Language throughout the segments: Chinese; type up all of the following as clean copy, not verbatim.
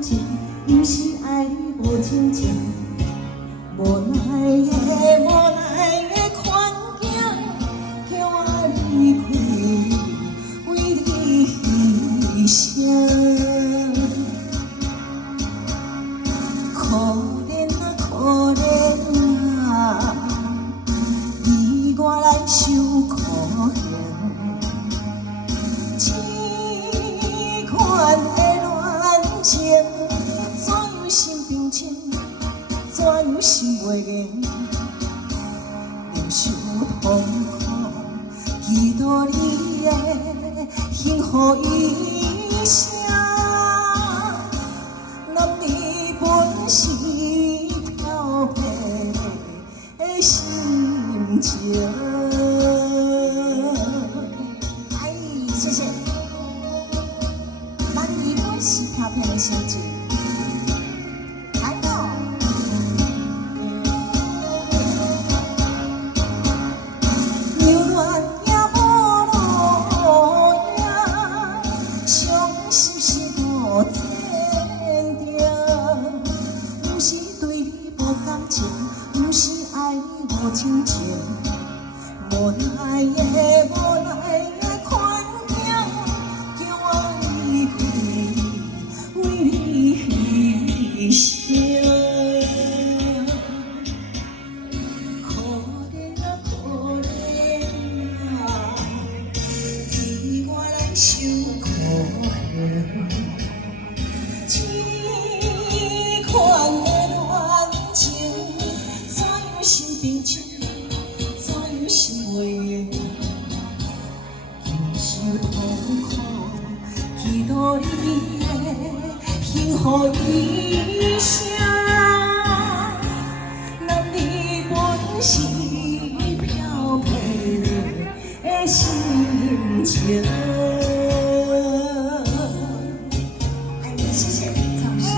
情，不是爱你无真情。无奈的环境，叫我离开，为你牺牲。可怜啊，可怜啊，你我来受苦刑。这款的恋情，怎样心平静？怎样心袂硬？忍受痛苦，祈祷你的幸福一生。男女本是漂泊的心情。哎，谢谢。男女本是漂泊的心情。不是爱你无真情，无奈的环境，叫我离开，为你牺牲。可怜啊，可怜啊，替我来受苦刑。这款的恋情。心平静，怎样心袂硬？忍受痛苦，祈祷你的幸福一生。男女本是漂泊的心情。哎，谢谢，掌声。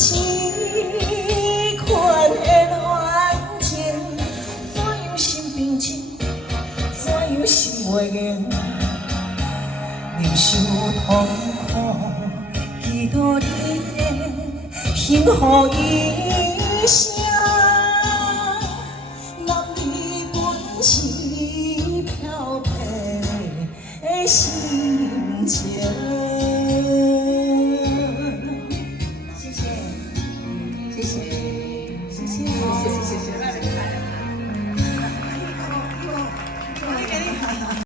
这款的恋情，怎样心平静？怎样心袂硬？忍受痛苦，祈祷你的幸福一生。男女本是漂泊的心。